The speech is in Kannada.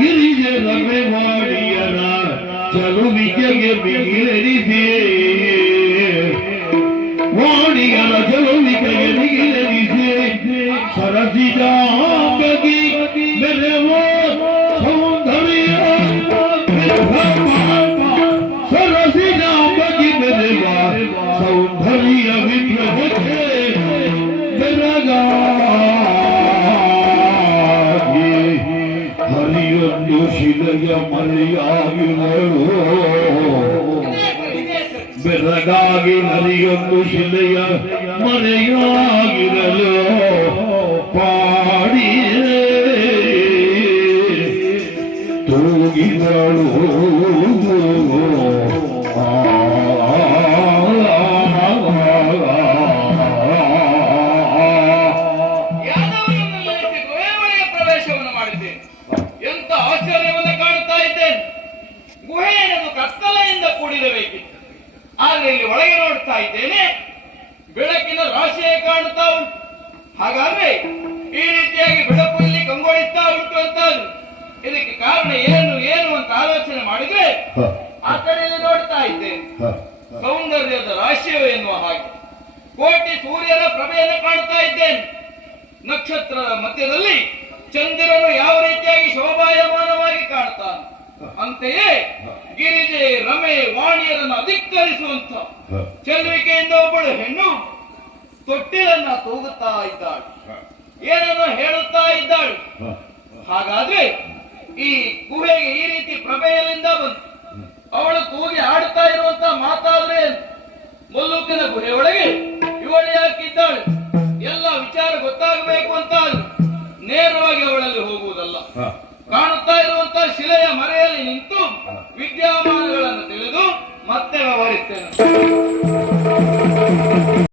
ಗಿರಿಜೆ ರಮೆ ಮಾಡಿಯರ ಚಲುವಿಕೆಗೆ ಬಿಗಿಲೆನಿಸಿಯೇ ಹರಿಯೊಂದು ಶಿಲೆಯ ಮರೆಯಾಗಿರಲು ಬೆರಗಾಗಿ ನರಿಯೊಂದು ಶಿಲೆಯ ಮರೆಯಾಗಿರಲು ಪಾಡಿ ತೂಗಿದಳು ಇಲ್ಲಿ ಒಳಗೆ ನೋಡ್ತಾ ಇದ್ದೇನೆ. ಬೆಳಕಿನ ರಾಶಿಯೇ ಕಾಣುತ್ತಾ ಉಂಟು. ಹಾಗಾದ್ರೆ ಈ ರೀತಿಯಾಗಿ ಬೆಳಕು ಇಲ್ಲಿ ಕಂಗೊಳಿಸ್ತಾ ಉಂಟು ಅಂತ ಇದಕ್ಕೆ ಕಾರಣ ಏನು ಏನು ಅಂತ ಆಲೋಚನೆ ಮಾಡಿದ್ರೆ ಆ ಕಡೆಯಲ್ಲಿ ನೋಡ್ತಾ ಇದ್ದೇನೆ ಸೌಂದರ್ಯದ ರಾಶಿಯೋ ಎನ್ನುವ ಹಾಗೆ. ಕೋಟಿ ಸೂರ್ಯನ ಪ್ರಭೆಯನ್ನು ಕಾಣ್ತಾ ಇದ್ದೇನೆ ನಕ್ಷತ್ರದ ಮಧ್ಯದಲ್ಲಿ ಚಂದ್ರನು ಯಾವ ರೀತಿಯಾಗಿ ಶೋಭಾಯಮಾನವಾಗಿ ಕಾಣ್ತಾನೆ? ಅಂತೆಯೇ ಗಿರಿಜೆ ರಮೆ ವಾಣಿಯರನ್ನು ಅಧಿಕರಿಸುವಂತ ಚೆಲುವಿಕೆಯಿಂದ ಒಬ್ಬಳು ಹೆಣ್ಣು ತೊಟ್ಟಿಲನ್ನ ತೂಗುತ್ತಾ ಇದ್ದಾಳು. ಏನನ್ನ ಹೇಳುತ್ತಾ ಇದ್ದಾಳು. ಹಾಗಾದ್ರೆ ಈ ಗುಹೆಗೆ ಈ ರೀತಿ ಪ್ರಭೆಯಲ್ಲಿಂದ ಬಂತು ಅವಳು ಕೂಗಿ ಆಡ್ತಾ ಇರುವಂತ ಮಾತಾದ್ರೆ ಮುಲ್ಲುಕಿನ ಗುಹೆಯೊಳಗೆ ಇವಳು ಯಾಕಿದ್ದಾಳೆ ಎಲ್ಲ ವಿಚಾರ ಗೊತ್ತಾಗಬೇಕು ಅಂತ ನೇರವಾಗಿ ಅವಳಲ್ಲಿ ಹೋಗುವುದಲ್ಲ. ಕಾಣುತ್ತಾ ಇರುವಂತಹ ಶಿಲೆಯ ಮರೆಯಲ್ಲಿ ನಿಂತು ವಿದ್ಯಮಾನಗಳನ್ನು ತಿಳಿದು ಮತ್ತೆ ವ್ಯವಹರಿಸ್ತೇನೆ